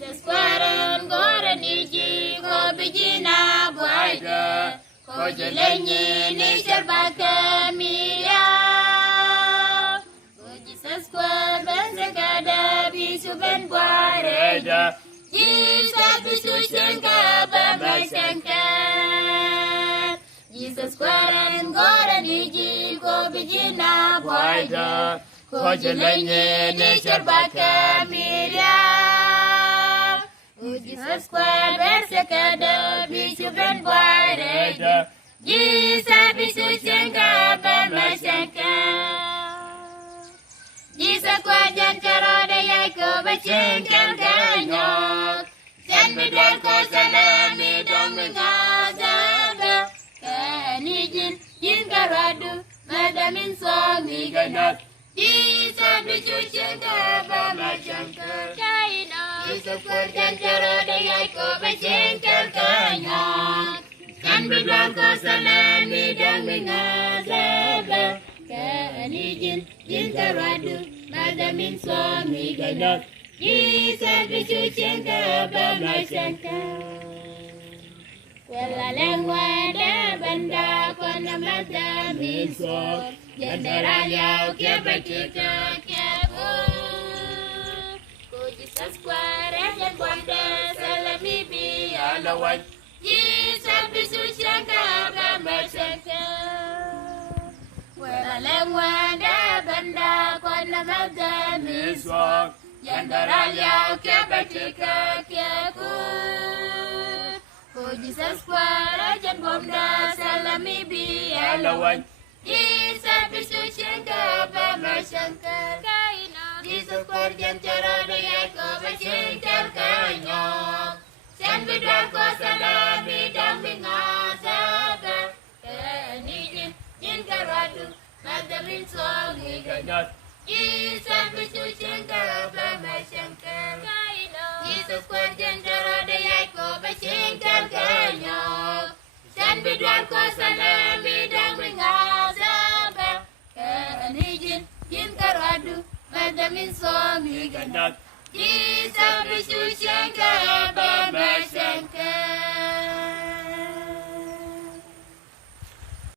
Jesus kwaren goren iji ko bijina buaide ko jelenyi ni sherbaka miya ko Jesus kwar ben sekada bisu ben buareja Jesus bisu shenka bama shenka Jesus kwaren goren iji ko bijina buaide ko jelenyi ni sherbaka miya Jesus kwar bersekada bisu ben buareja Jesus bisu shenka bama shenka Jesus kwar jan carode yako bachenkan kanyok Jan bidwal ko salami dong mengazaga Kanijin jin karadu madamin suami ganat Jesus bisu shenka bama shenka Jesus kwar jan carode yako bachenkan kanyok Jan bidwal ko salami dong mengazaga Kanijin jin karadu madamin suami ganat Jesus bisu shenka bama shenka Walaleng wada banda kona madamin suami Jenderal yau kia bercita kia Jesus kwar jan bonda salami bi alawan Jesus bisu shenka bama shenka Walaleng wada banda kona madamin suami Jenderal yau kia bercita kia Jesus kwar jan bonda salami bi alawan Jesus bisu shenka bama shenka Jesus kwar jan carode yako bachenkan kanyok Jan bidwal ko salami dong mengazaga Kanijin jin karadu madamin suami ganat Jesus bisu shenka bama shenka Jesus kwar jan carode yako bachenkan kanyok Jan bidwal ko salami dong mengazaga Kanijin jin karadu madamin suami ganat Jesus bisu shenka bama shenka